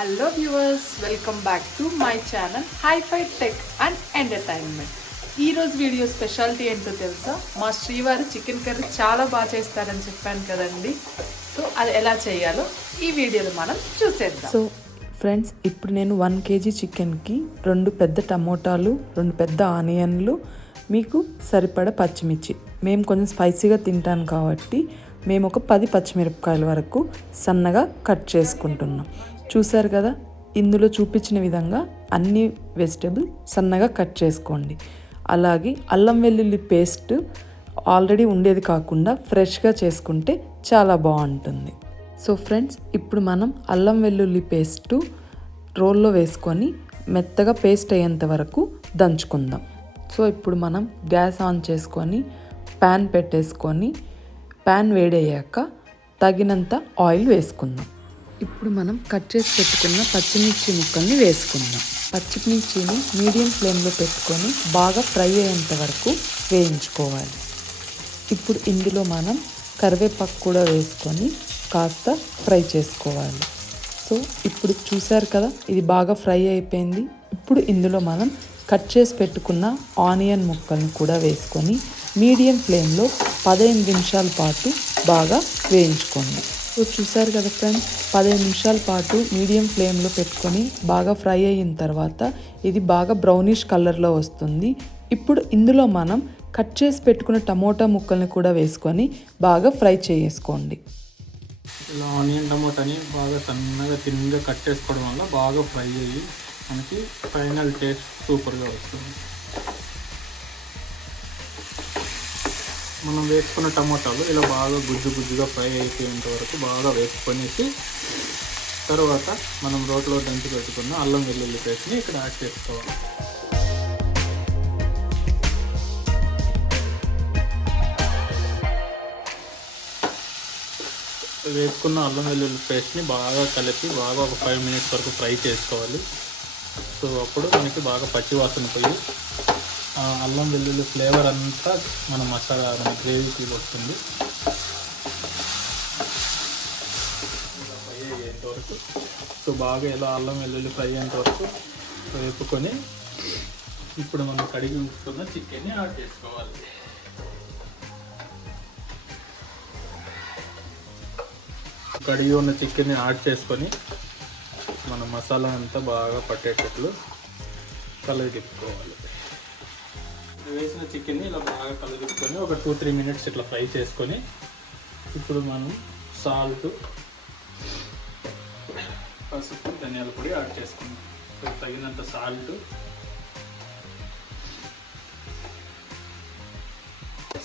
Hello viewers, welcome back to my channel HiFi Tech and Entertainment. ఈరోజు video speciality ఏంటో తెలుసా? మా శ్రీవారు చికెన్ కర్రీ చాలా బాగా చేస్తారని చెప్పాను కదండి. సో అది ఎలా చేయాలో ఈ వీడియోలో మనం చూసేద్దాం. సో ఫ్రెండ్స్, ఇప్పుడు నేను 1 kg చికెన్కి 2 పెద్ద టమోటాలు, 2 పెద్ద ఆనియన్లు, మీకు సరిపడ పచ్చిమిర్చి. మేము కొంచెం స్పైసీగా తింటాను కాబట్టి మేము ఒక 10 పచ్చిమిరపకాయల వరకు సన్నగా కట్ చేసుకుంటున్నాం. చూసారు కదా, ఇందులో చూపించిన విధంగా అన్ని వెజిటేబుల్ సన్నగా కట్ చేసుకోండి. అలాగే అల్లం వెల్లుల్లి పేస్ట్ ఆల్రెడీ ఉండేది కాకుండా ఫ్రెష్గా చేసుకుంటే చాలా బాగుంటుంది. సో ఫ్రెండ్స్, ఇప్పుడు మనం అల్లం వెల్లుల్లి పేస్టు రోల్లో వేసుకొని మెత్తగా పేస్ట్ అయ్యేంత వరకు దంచుకుందాం. సో ఇప్పుడు మనం గ్యాస్ ఆన్ చేసుకొని ప్యాన్ పెట్టేసుకొని ప్యాన్ వేడయ్యాక తగినంత ఆయిల్ వేసుకుందాం. ఇప్పుడు మనం కట్ చేసి పెట్టుకున్న పచ్చిమిర్చి ముక్కల్ని వేసుకుందాం. పచ్చిమిర్చిని మీడియం ఫ్లేమ్లో పెట్టుకొని బాగా ఫ్రై అయ్యేంత వరకు వేయించుకోవాలి. ఇప్పుడు ఇందులో మనం కరివేపాకు కూడా వేసుకొని కాస్త ఫ్రై చేసుకోవాలి. సో ఇప్పుడు చూసారు కదా, ఇది బాగా ఫ్రై అయిపోయింది. ఇప్పుడు ఇందులో మనం కట్ చేసి పెట్టుకున్న ఆనియన్ ముక్కల్ని కూడా వేసుకొని మీడియం ఫ్లేమ్లో 15 నిమిషాల పాటు బాగా వేయించుకోండి. సో చూసారు కదా ఫ్రెండ్స్, 15 నిమిషాల పాటు మీడియం ఫ్లేమ్లో పెట్టుకొని బాగా ఫ్రై అయిన తర్వాత ఇది బాగా బ్రౌనిష్ కలర్లో వస్తుంది. ఇప్పుడు ఇందులో మనం కట్ చేసి పెట్టుకున్న టమోటా ముక్కల్ని కూడా వేసుకొని బాగా ఫ్రై చేసుకోండి. ఇలా ఆనియన్ టమోటాని బాగా సన్నగా తిన్నగా కట్ చేసుకోవడం వల్ల బాగా ఫ్రై అయ్యి మనకి ఫైనల్ టేస్ట్ సూపర్గా వస్తుంది. మనం వేసుకున్న టమోటాలు ఇలా బాగా గుజ్జుగా ఫ్రై అయిపోయేంత వరకు బాగా వేసుకొనేసి తర్వాత మనం రోట్లో దంచి పెట్టుకున్న అల్లం వెల్లుల్లి పేస్ట్ని ఇక్కడ యాడ్ చేసుకోవాలి. వేసుకున్న అల్లం వెల్లుల్లి పేస్ట్ని బాగా కలిపి బాగా ఒక 5 minutes వరకు ఫ్రై చేసుకోవాలి. సో అప్పుడు మనకి బాగా పచ్చి వాసన పోయి అల్లం వెల్లుల్లి ఫ్లేవర్ అంతా మన మసాలా మన గ్రేవీకి వస్తుంది. ఫ్రై అయ్యేంత వరకు సో బాగా ఇలా అల్లం వెల్లుల్లి ఫ్రై అయ్యేంత వరకు వేపుకొని ఇప్పుడు మనం కడిగి ఉంచుకున్న చికెన్ని యాడ్ చేసుకోవాలి. కడిగి ఉన్న చికెన్ని యాడ్ చేసుకొని మన మసాలా అంతా బాగా పట్టేటట్లు కలగదిప్పుకోవాలి. వేసిన చికెన్ని ఇలా బాగా కలగదిప్పుకొని ఒక 2-3 minutes ఇట్లా ఫ్రై చేసుకొని ఇప్పుడు మనం సాల్ట్, పసుపు, ధనియాల పొడి యాడ్ చేసుకుందాం. సో తగినంత సాల్ట్,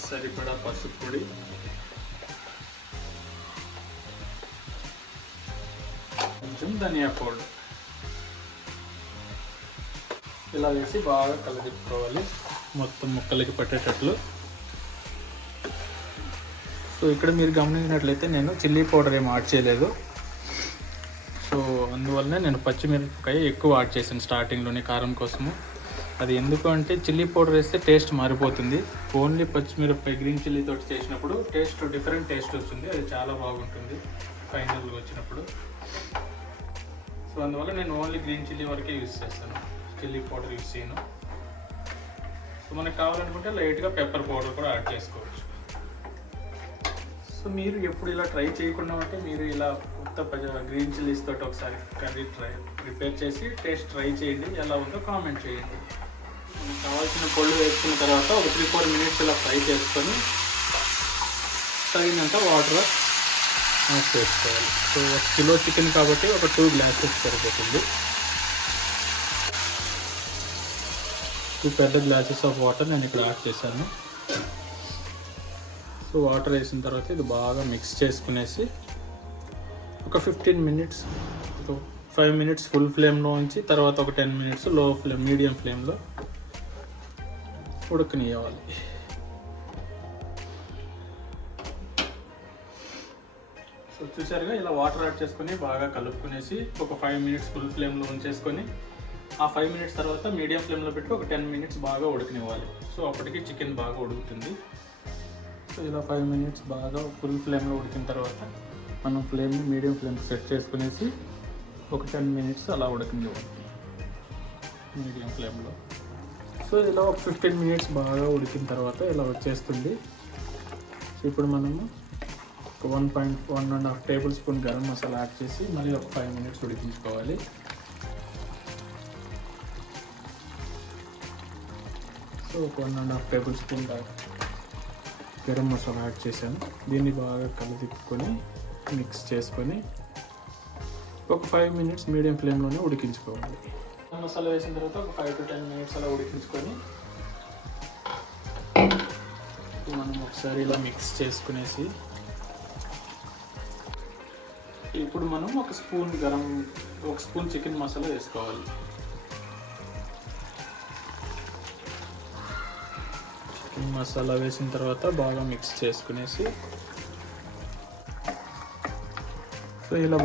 సరిపడా పసుపు పొడి, కొంచెం ధనియా పౌడర్ ఇలా వేసి బాగా కలదిప్పుకోవాలి మొత్తం ముక్కలకి పట్టేటట్లు. సో ఇక్కడ మీరు గమనించినట్లయితే నేను చిల్లీ పౌడర్ ఏం యాడ్ చేయలేదు. సో అందువల్లనే నేను పచ్చిమిరపకాయ ఎక్కువ యాడ్ చేశాను స్టార్టింగ్లోనే కారం కోసము. అది ఎందుకు అంటే చిల్లీ పౌడర్ వేస్తే టేస్ట్ మారిపోతుంది. ఓన్లీ పచ్చిమిరపకాయ గ్రీన్ చిల్లీతో చేసినప్పుడు డిఫరెంట్ టేస్ట్ వస్తుంది. అది చాలా బాగుంటుంది ఫైనల్గా వచ్చినప్పుడు. సో అందువల్ల నేను ఓన్లీ గ్రీన్ చిల్లీ వరకే యూజ్ చేస్తాను, చిల్లీ పౌడర్ యూజ్ చేయను. సో మనకు కావాలనుకుంటే లైట్గా పెప్పర్ పౌడర్ కూడా యాడ్ చేసుకోవచ్చు. సో మీరు ఎప్పుడు ఇలా ట్రై చేయకుండా ఉంటే మీరు ఇలా కొత్త గ్రీన్ చిల్లీస్ తోటి ఒకసారి కర్రీ ప్రిపేర్ చేసి టేస్ట్ ట్రై చేయండి, ఎలా ఉందో కామెంట్ చేయండి. మనకు కావాల్సిన పళ్ళు వేసుకున్న తర్వాత ఒక 3-4 minutes ఇలా ఫ్రై చేసుకొని తగినంత వాటర్ యాడ్ చేసుకోవాలి. సో 1 kilo చికెన్ కాబట్టి ఒక 2 glasses సరిపోతుంది. 2 పెద్ద గ్లాసెస్ ఆఫ్ వాటర్ నేను ఇక్కడ యాడ్ చేశాను. సో వాటర్ వేసిన తర్వాత ఇది బాగా మిక్స్ చేసుకునేసి ఒక 15 minutes, 5 minutes ఫుల్ ఫ్లేమ్లో ఉంచి తర్వాత ఒక 10 minutes లో ఫ్లేమ్ మీడియం ఫ్లేమ్లో ఉడకనివ్వాలి. సో చూసారుగా, ఇలా వాటర్ యాడ్ చేసుకొని బాగా కలుపుకునేసి ఒక 5 minutes ఫుల్ ఫ్లేమ్లో ఉంచేసుకొని ఆ 5 minutes తర్వాత మీడియం ఫ్లేమ్లో పెట్టి ఒక 10 minutes బాగా ఉడకనివ్వాలి. సో అప్పటికి చికెన్ బాగా ఉడుకుతుంది. సో ఇలా 5 minutes బాగా ఫుల్ ఫ్లేమ్లో ఉడికిన తర్వాత మనం ఫ్లేమ్ని మీడియం ఫ్లేమ్ సెట్ చేసుకునేసి ఒక 10 మినిట్స్ అలా ఉడకనివ్వండి మీడియం ఫ్లేమ్లో. సో ఇలా ఒక 15 మినిట్స్ బాగా ఉడికిన తర్వాత ఇలా వచ్చేస్తుంది. సో ఇప్పుడు మనము ఒక 1.5 table spoon garam masala add చేసి మళ్ళీ ఒక 5 మినిట్స్ ఉడికించుకోవాలి. సో ఒక 1.5 table spoon garam masala add చేశాను. దీన్ని బాగా కలదిప్పుకొని మిక్స్ చేసుకొని ఒక 5 మినిట్స్ మీడియం ఫ్లేమ్లోనే ఉడికించుకోవాలి. మసాలా వేసిన తర్వాత ఒక 5 to 10 మినిట్స్ అలా ఉడికించుకొని మనం ఒకసారి ఇలా మిక్స్ చేసుకునేసి ఇప్పుడు మనం ఒక స్పూన్ చికెన్ మసాలా వేసుకోవాలి. చికెన్ మసాలా వేసిన తర్వాత బాగా మిక్స్ చేసుకునేసి సో ఇలా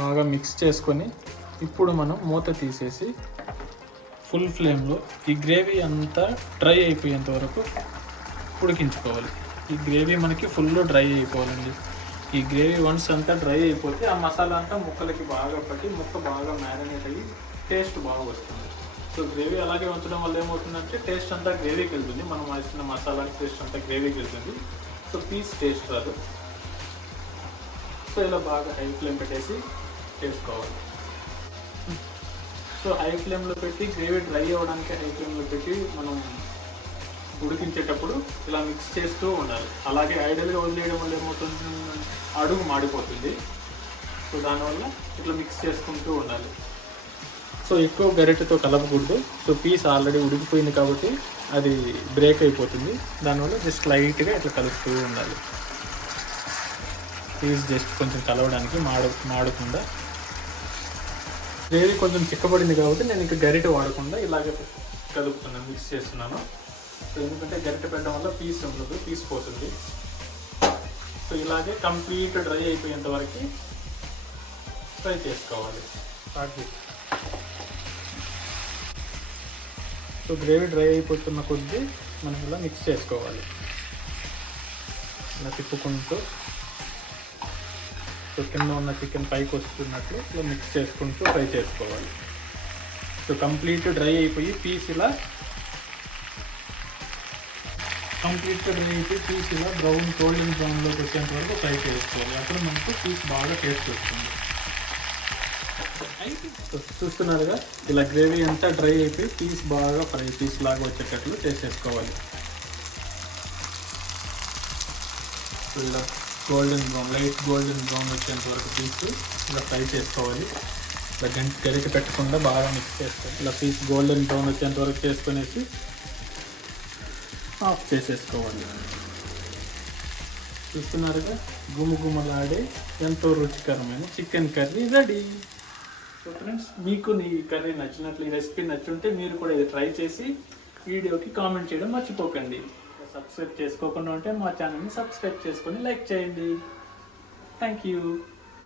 బాగా మిక్స్ చేసుకొని ఇప్పుడు మనం మూత తీసేసి ఫుల్ ఫ్లేమ్లో ఈ గ్రేవీ అంతా డ్రై అయిపోయేంత వరకు ఉడికించుకోవాలి. ఈ గ్రేవీ మనకి ఫుల్ డ్రై అయిపోవాలండి. ఈ గ్రేవీ వన్స్ అంతా డ్రై అయిపోతే ఆ మసాలా అంతా ముక్కలకి బాగా పట్టి ముక్క బాగా మ్యారినేట్ అయ్యి టేస్ట్ బాగా వస్తుంది. సో గ్రేవీ అలాగే ఉంచడం వల్ల ఏమవుతుందంటే టేస్ట్ అంతా గ్రేవీకి వెళ్తుంది. మనం వేసిన మసాలా టేస్ట్ అంతా గ్రేవీకి వెళ్తుంది. సో పీస్ టేస్ట్ రాదు. సో ఇలా బాగా హై ఫ్లేమ్ పెట్టేసి చేసుకోవాలి. సో హై ఫ్లేమ్లో పెట్టి గ్రేవీ డ్రై అవ్వడానికి హై ఫ్లేమ్లో పెట్టి మనం ఉడికించేటప్పుడు ఇలా మిక్స్ చేస్తూ ఉండాలి. అలాగే ఐడల్గా వదిలేయడం వల్ల ఏమవుతుంది, అడుగు మాడిపోతుంది. సో దానివల్ల ఇట్లా మిక్స్ చేసుకుంటూ ఉండాలి. సో ఎక్కువ గరిటెతో కలపకూడదు. సో పీస్ ఆల్రెడీ ఉడికిపోయింది కాబట్టి అది బ్రేక్ అయిపోతుంది. దానివల్ల జస్ట్ లైట్గా ఇట్లా కలుపుతూ ఉండాలి. పీస్ జస్ట్ కొంచెం కలవడానికి మాడకుండా. గ్రేవీ కొంచెం చిక్కబడింది కాబట్టి నేను ఇంకా గరిటె వాడకుండా ఇలాగే కలుపుతున్నాను, మిక్స్ చేస్తున్నాను. సో ఎందుకంటే గరిటె పెట్టడం వల్ల పీస్ ఉండదు, పీస్ పోతుంది. సో ఇలాగే కంప్లీట్ డ్రై అయిపోయేంత వరకు ఫ్రై చేసుకోవాలి. సో గ్రేవీ డ్రై అయిపోతున్న కొద్దీ మనం ఇలా మిక్స్ చేసుకోవాలి. ఇలా తిప్పుకుంటూ సో కింద ఉన్న చికెన్ పైకి వస్తున్నట్లు ఇలా మిక్స్ చేసుకుంటూ ఫ్రై చేసుకోవాలి. సో కంప్లీట్ డ్రై అయిపోయి పీస్ ఇలా గోల్డెన్ బ్రౌన్లోకి వచ్చేంత వరకు ఫ్రై చేసుకోవాలి. అప్పుడు మనకు పీస్ బాగా టేస్ట్ వస్తుంది. చూస్తున్నారుగా ఇలా గ్రేవీ అంతా డ్రై అయిపోయి పీస్ బాగా ఫ్రై పీస్ లాగా వచ్చేటట్లు చేసేసుకోవాలి. సో ఇలా లైట్ గోల్డెన్ బ్రౌన్ వచ్చేంత వరకు పీస్ ఇలా ఫ్రై చేసుకోవాలి. ఇలా గరిటె పెట్టకుండా బాగా మిక్స్ చేసుకోవాలి. ఇలా పీస్ గోల్డెన్ బ్రౌన్ వచ్చేంత వరకు చేసుకునేసి ఆఫ్ చేసేసుకోవాలి. చూస్తున్నారుగా గుమగుమలాడే ఎంతో రుచికరమైన chicken curry ready. So friends, మీకు ఈ కర్రీ నచ్చినట్లు, ఈ రెసిపీ నచ్చుంటే మీరు కూడా ఇది ట్రై చేసి వీడియోకి కామెంట్ చేయడం మర్చిపోకండి. సబ్స్క్రైబ్ చేసుకోకుండా ఉంటే మా ఛానల్ని సబ్స్క్రైబ్ చేసుకొని లైక్ చేయండి. Thank you.